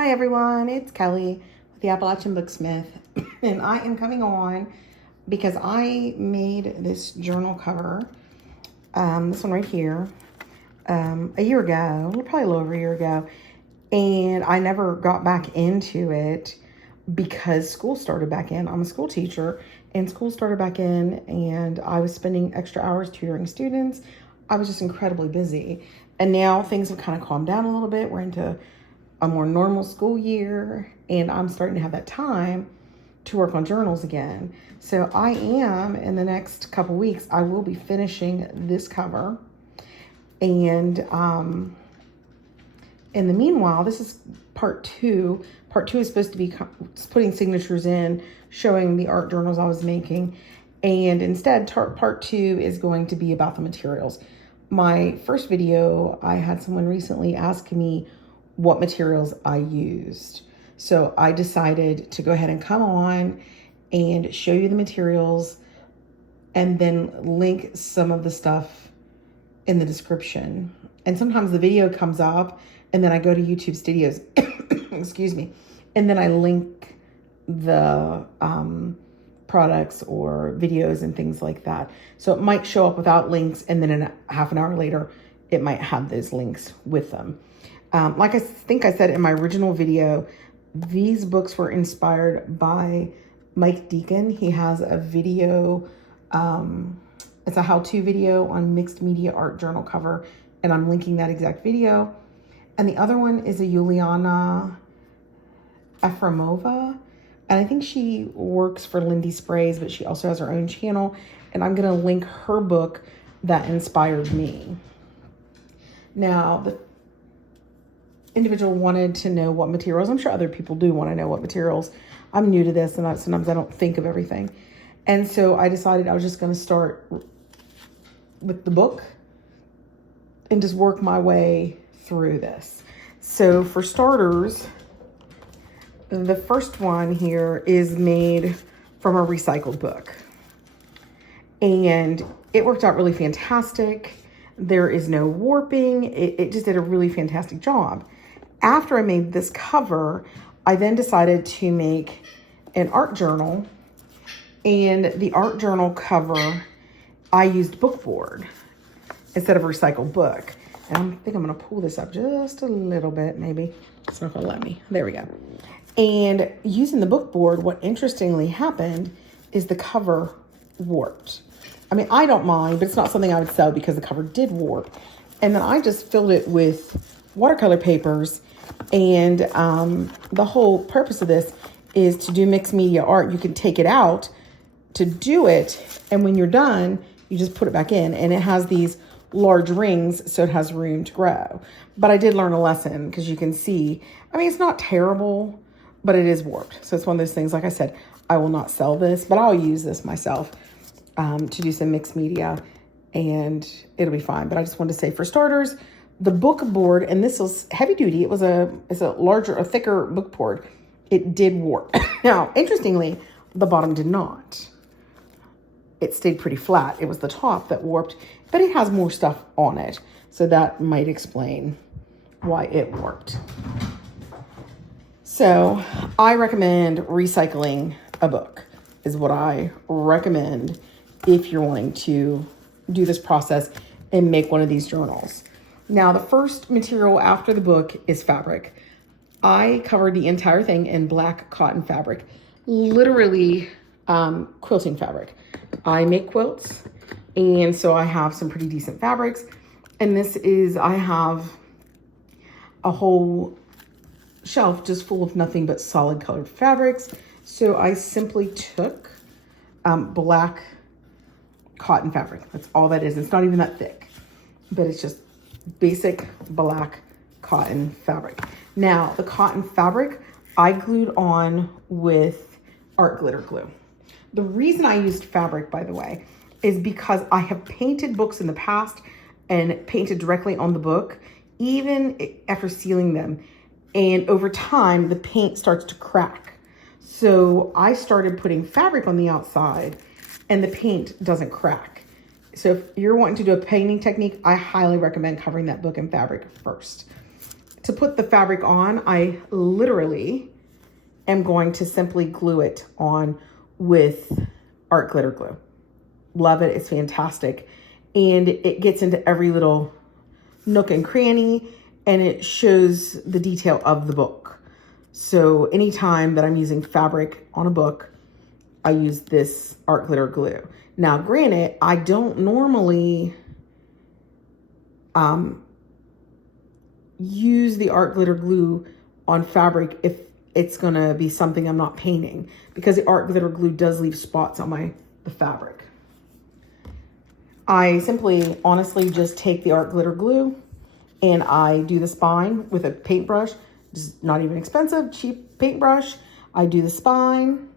Hi everyone, it's Kelly with the Appalachian Booksmith, and I am coming on because I made this journal cover, this one right here, a year ago, probably a little over a year ago, and I never got back into it because school started back in. I'm a school teacher, and school started back in, and I was spending extra hours tutoring students. I was just incredibly busy, and now things have kind of calmed down a little bit. We're into a more normal school year, and I'm starting to have that time to work on journals again. So I am, in the next couple weeks, I will be finishing this cover. And in the meanwhile, this is part two. Part two is supposed to be putting signatures in, showing the art journals I was making. And instead, part two is going to be about the materials. My first video, I had someone recently ask me what materials I used. So I decided to go ahead and come on and show you the materials and then link some of the stuff in the description. And sometimes the video comes up and then I go to YouTube Studios, excuse me, and then I link the products or videos and things like that. So it might show up without links, and then in a half an hour later, it might have those links with them. Like I think I said in my original video, these books were inspired by Mike Deacon. He has a video, it's a how-to video on mixed media art journal cover, and I'm linking that exact video. And the other one is a Yuliana Efremova, and I think she works for Lindy Sprays, but she also has her own channel, and I'm gonna link her book that inspired me. Now, the individual wanted to know what materials. I'm sure other people do want to know what materials. I'm new to this, and sometimes I don't think of everything. And so I decided I was just going to start with the book and just work my way through this. So for starters, the first one here is made from a recycled book. And it worked out really fantastic. There is no warping. It just did a really fantastic job. After I made this cover, I then decided to make an art journal, and the art journal cover, I used bookboard instead of a recycled book. And I think I'm gonna pull this up just a little bit, maybe. It's not gonna let me. There we go. And using the bookboard, what interestingly happened is the cover warped. I mean, I don't mind, but it's not something I would sell because the cover did warp. And then I just filled it with watercolor papers, and the whole purpose of this is to do mixed media art. You can take it out to do it, and when you're done, you just put it back in, and it has these large rings, so it has room to grow. But I did learn a lesson, because you can see, I mean, it's not terrible, but it is warped. So it's one of those things, like I said, I will not sell this, but I'll use this myself to do some mixed media, and it'll be fine. But I just wanted to say, for starters, the book board, and this was heavy duty. It's a thicker book board. It did warp. Now, interestingly, the bottom did not. It stayed pretty flat. It was the top that warped, but it has more stuff on it. So that might explain why it warped. So I recommend recycling a book is what I recommend if you're wanting to do this process and make one of these journals. Now, the first material after the book is fabric. I covered the entire thing in black cotton fabric, literally quilting fabric. I make quilts, and so I have some pretty decent fabrics. And this is, I have a whole shelf just full of nothing but solid colored fabrics. So I simply took black cotton fabric. That's all that is. It's not even that thick, but it's just basic black cotton fabric. Now, the cotton fabric I glued on with art glitter glue. The reason I used fabric, by the way, is because I have painted books in the past and painted directly on the book, even after sealing them. And over time, the paint starts to crack. So I started putting fabric on the outside, and the paint doesn't crack. So if you're wanting to do a painting technique, I highly recommend covering that book in fabric first to put the fabric on, I literally am going to simply glue it on with art glitter glue. Love it. It's fantastic. And it gets into every little nook and cranny, and it shows the detail of the book. So anytime that I'm using fabric on a book, I use this art glitter glue. Now, granted, I don't normally use the art glitter glue on fabric if it's gonna be something I'm not painting, because the art glitter glue does leave spots on the fabric. I simply, honestly, just take the art glitter glue and I do the spine with a paintbrush. It's not even expensive, cheap paintbrush. I do the spine,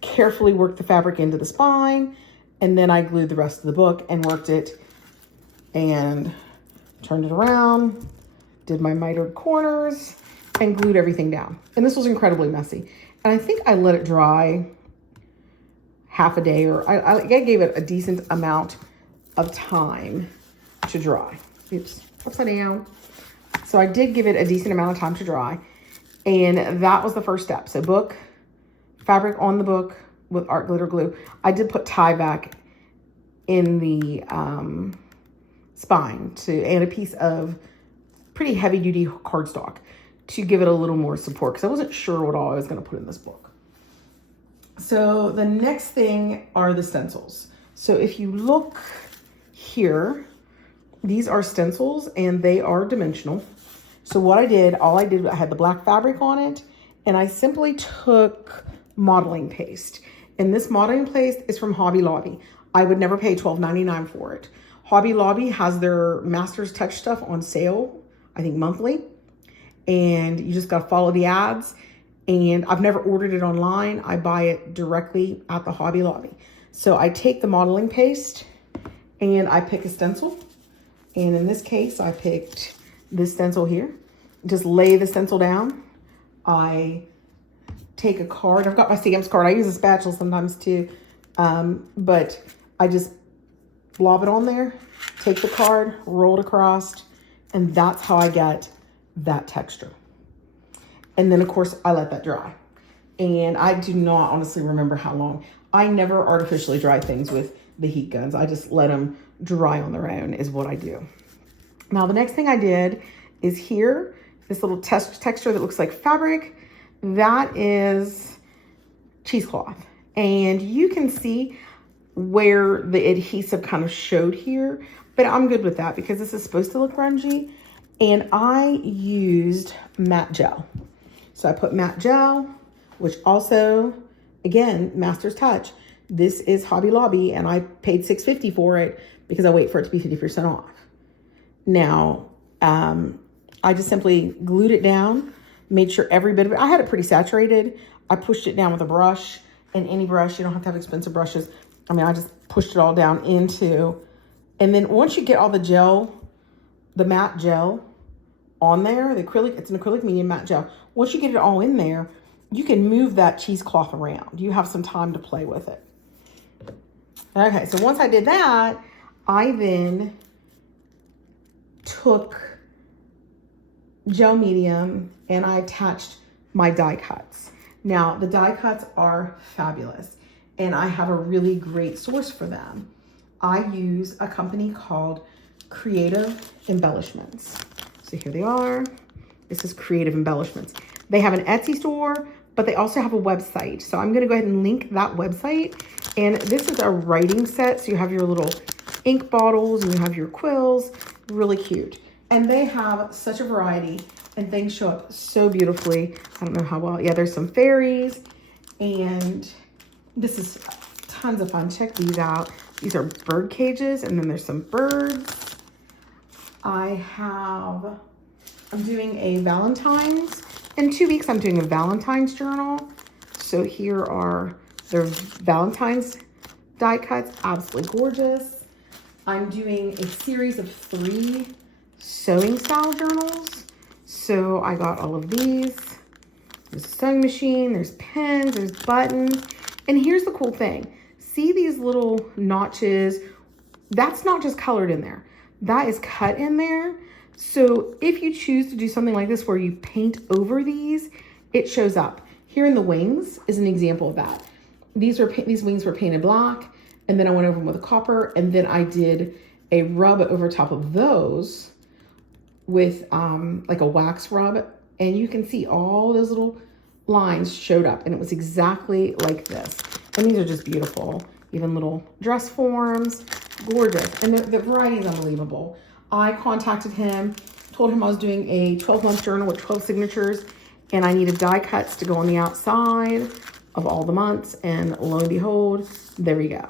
carefully work the fabric into the spine, and then I glued the rest of the book and worked it and turned it around, did my mitered corners, and glued everything down. And this was incredibly messy. And I think I let it dry half a day, or I gave it a decent amount of time to dry. Oops, upside down. So I did give it a decent amount of time to dry. And that was the first step. So book, fabric on the book with art glitter glue. I did put Tyvek in the spine and a piece of pretty heavy duty cardstock to give it a little more support, because I wasn't sure what all I was going to put in this book. So the next thing are the stencils. So if you look here, these are stencils and they are dimensional. So what I did, I had the black fabric on it, and I simply took modeling paste. And this modeling paste is from Hobby Lobby. I would never pay $12.99 for it. Hobby Lobby has their Master's Touch stuff on sale, I think monthly. And you just got to follow the ads. And I've never ordered it online. I buy it directly at the Hobby Lobby. So I take the modeling paste and I pick a stencil. And in this case, I picked this stencil here. Just lay the stencil down. I take a card. I've got my stamps card. I use a spatula sometimes too. But I just blob it on there, take the card, roll it across, and that's how I get that texture. And then of course I let that dry. And I do not honestly remember how long. I never artificially dry things with the heat guns. I just let them dry on their own is what I do. Now the next thing I did is here, this little texture that looks like fabric, that is cheesecloth. And you can see where the adhesive kind of showed here, but I'm good with that because this is supposed to look grungy. And I used matte gel. So I put matte gel, which also, again, Master's Touch. This is Hobby Lobby, and I paid $6.50 for it because I wait for it to be 50% off. Now, I just simply glued it down, made sure every bit of it, I had it pretty saturated. I pushed it down with a brush, and any brush, you don't have to have expensive brushes. I mean, I just pushed it all down into, and then once you get all the gel, the matte gel on there, the acrylic, it's an acrylic medium matte gel. Once you get it all in there, you can move that cheesecloth around. You have some time to play with it. Okay, so once I did that, I then took gel medium and I attached my die cuts. Now, the die cuts are fabulous, and I have a really great source for them. I use a company called Creative Embellishments. So here they are. This is Creative Embellishments. They have an Etsy store, but they also have a website. So I'm gonna go ahead and link that website. And this is a writing set. So you have your little ink bottles and you have your quills, really cute. And they have such a variety and things show up so beautifully. I don't know how well, yeah, there's some fairies and this is tons of fun. Check these out. These are bird cages and then there's some birds. I'm doing a Valentine's. In 2 weeks, I'm doing a Valentine's journal. So here are their Valentine's die cuts, absolutely gorgeous. I'm doing a series of 3 sewing style journals. So I got all of these. There's a sewing machine, there's pins, there's buttons. And here's the cool thing. See these little notches? That's not just colored in there. That is cut in there. So if you choose to do something like this where you paint over these, it shows up. Here in the wings is an example of that. These wings were painted black, and then I went over them with a copper, and then I did a rub over top of those with like a wax rub, and you can see all those little lines showed up, and it was exactly like this. And these are just beautiful. Even little dress forms, gorgeous. And the variety is unbelievable. I contacted him, told him I was doing a 12-month journal with 12 signatures, and I needed die cuts to go on the outside of all the months, and lo and behold, there we go.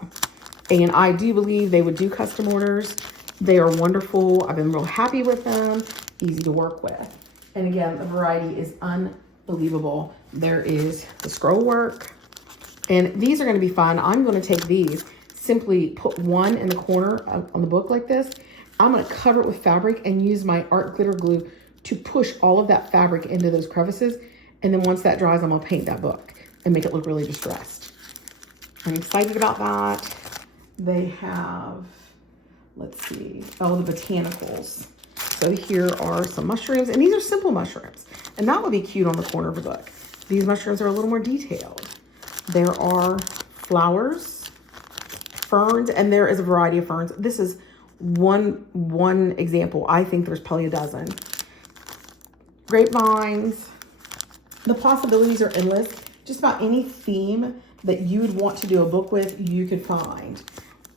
And I do believe they would do custom orders. They are wonderful. I've been real happy with them, easy to work with. And again, the variety is unbelievable. There is the scroll work, and these are going to be fun. I'm going to take these, simply put one in the corner on the book like this. I'm going to cover it with fabric and use my art glitter glue to push all of that fabric into those crevices. And then once that dries, I'm going to paint that book and make it look really distressed. I'm excited about that. They have, let's see, oh, the botanicals. So here are some mushrooms, and these are simple mushrooms. And that would be cute on the corner of the book. These mushrooms are a little more detailed. There are flowers, ferns, and there is a variety of ferns. This is one example. I think there's probably a dozen. Grapevines. The possibilities are endless. Just about any theme that you would want to do a book with, you could find.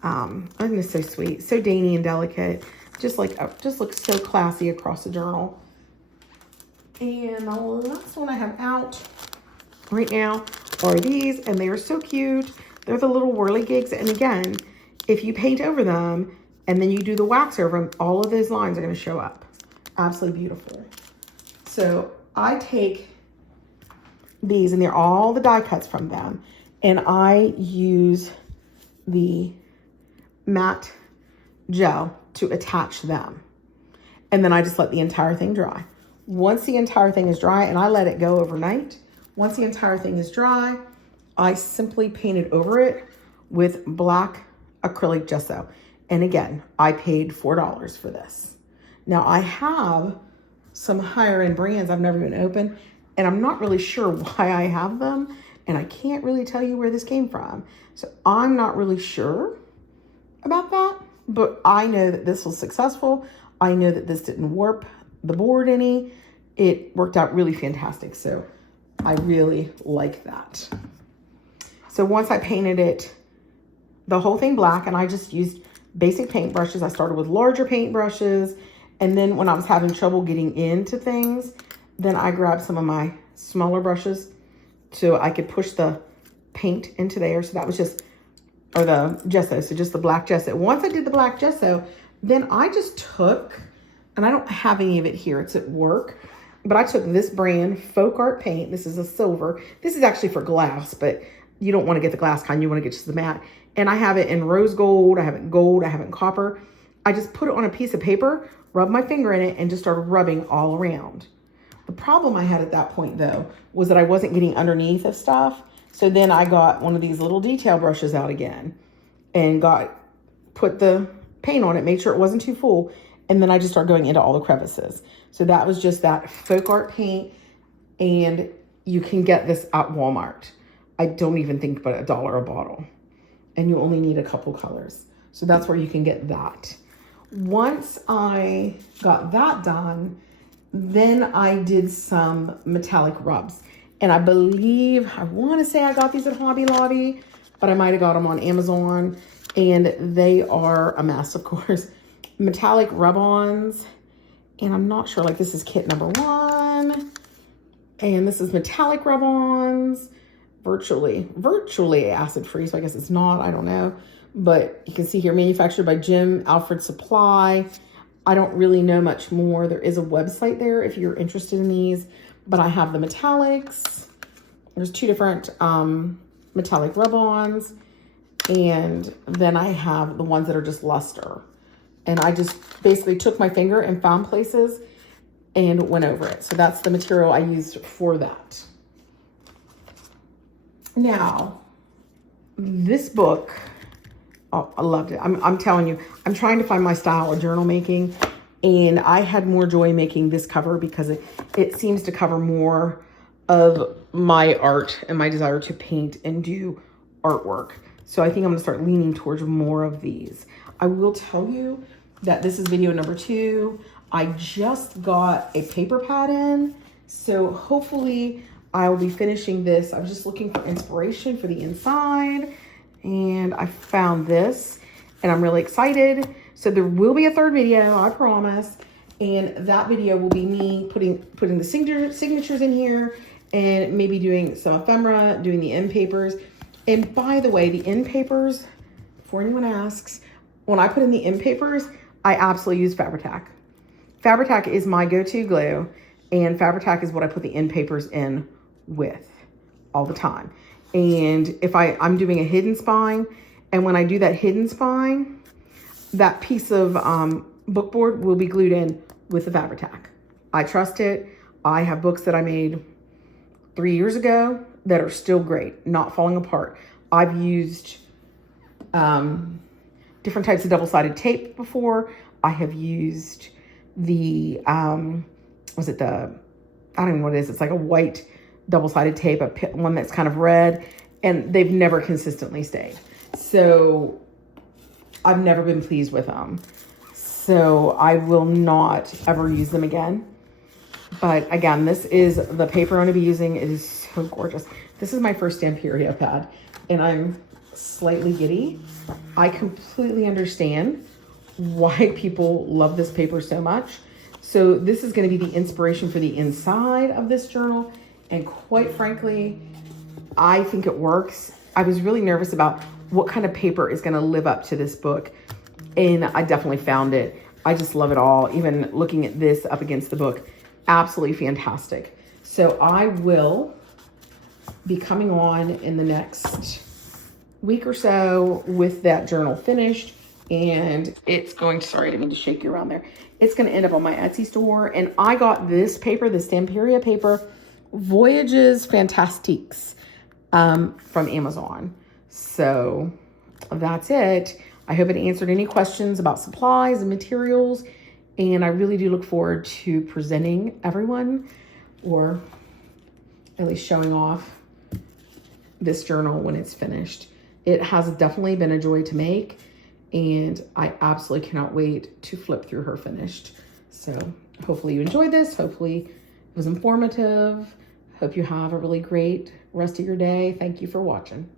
I think it's so sweet, so dainty and delicate. Just looks so classy across the journal. And the last one I have out right now are these, and they are so cute. They're the little whirligigs, and again, if you paint over them and then you do the wax over them, all of those lines are going to show up. Absolutely beautiful. So I take these, and they're all the die cuts from them, and I use the matte gel to attach them, and then I just let the entire thing dry. Once the entire thing is dry, and I let it go overnight, once the entire thing is dry, I simply painted over it with black acrylic gesso. And again, I paid $4 for this. Now I have some higher end brands I've never even opened, and I'm not really sure why I have them, and I can't really tell you where this came from. So I'm not really sure about that, but I know that this was successful. I know that this didn't warp the board any. It worked out really fantastic. So I really like that. So once I painted it, the whole thing black, and I just used basic paint brushes. I started with larger paint brushes, and then when I was having trouble getting into things, then I grabbed some of my smaller brushes so I could push the paint into there. So that was just, or the gesso, so just the black gesso. Once I did the black gesso, then I just took, and I don't have any of it here, it's at work, but I took this brand, Folk Art Paint. This is a silver. This is actually for glass, but you don't want to get the glass kind, you want to get just the matte. And I have it in rose gold, I have it in gold, I have it in copper. I just put it on a piece of paper, rubbed my finger in it, and just started rubbing all around. The problem I had at that point, though, was that I wasn't getting underneath of stuff. So then I got one of these little detail brushes out again and put the paint on it, made sure it wasn't too full. And then I just started going into all the crevices. So that was just that Folk Art Paint. And you can get this at Walmart. I don't even think but $1 a bottle. And you only need a couple colors. So that's where you can get that. Once I got that done, then I did some metallic rubs. And I want to say I got these at Hobby Lobby, but I might have got them on Amazon. And they are a mess, of course. Metallic rub-ons. And I'm not sure, like this is kit number 1. And this is metallic rub-ons. Virtually acid-free, so I guess it's not, I don't know. But you can see here, manufactured by Jim Alfred Supply. I don't really know much more. There is a website there if you're interested in these, but I have the metallics. There's 2 different metallic rub-ons, and then I have the ones that are just luster. And I just basically took my finger and found places and went over it. So that's the material I used for that. Now, this book, oh, I loved it. I'm telling you, I'm trying to find my style of journal making, And I had more joy making this cover because it seems to cover more of my art and my desire to paint and do artwork. So I think I'm gonna start leaning towards more of these. I will tell you that this is video number 2. I just got a paper pad in, so hopefully I will be finishing this. I was just looking for inspiration for the inside, and I found this, and I'm really excited. So there will be a 3rd video, I promise, and that video will be me putting the signatures in here, and maybe doing some ephemera, doing the end papers. And by the way, the end papers, before anyone asks, when I put in the end papers, I absolutely use Fabri-tac. Fabri-tac is my go-to glue, and Fabri-tac is what I put the end papers in with all the time. And if I'm doing a hidden spine, and when I do that hidden spine, that piece of bookboard will be glued in with the Fabri-tac. I trust it. I have books that I made 3 years ago that are still great, not falling apart. I've used different types of double-sided tape before. I have used the, I don't even know what it is. It's like a white double-sided tape, one that's kind of red, and they've never consistently stayed. So I've never been pleased with them. So I will not ever use them again. But again, this is the paper I'm going to be using. It is so gorgeous. This is my first Stamperia pad, and I'm slightly giddy. I completely understand why people love this paper so much. So this is going to be the inspiration for the inside of this journal. And quite frankly, I think it works. I was really nervous about what kind of paper is going to live up to this book, and I definitely found it. I just love it all. Even looking at this up against the book, absolutely fantastic. So I will be coming on in the next week or so with that journal finished, and it's going to, sorry, I didn't mean to shake you around there. It's going to end up on my Etsy store. And I got this paper, the Stamperia paper, Voyages Fantastiques, from Amazon. So that's it. I hope it answered any questions about supplies and materials. And I really do look forward to presenting everyone, or at least showing off this journal when it's finished. It has definitely been a joy to make, and I absolutely cannot wait to flip through her finished. So hopefully you enjoyed this. Hopefully it was informative. Hope you have a really great rest of your day. Thank you for watching.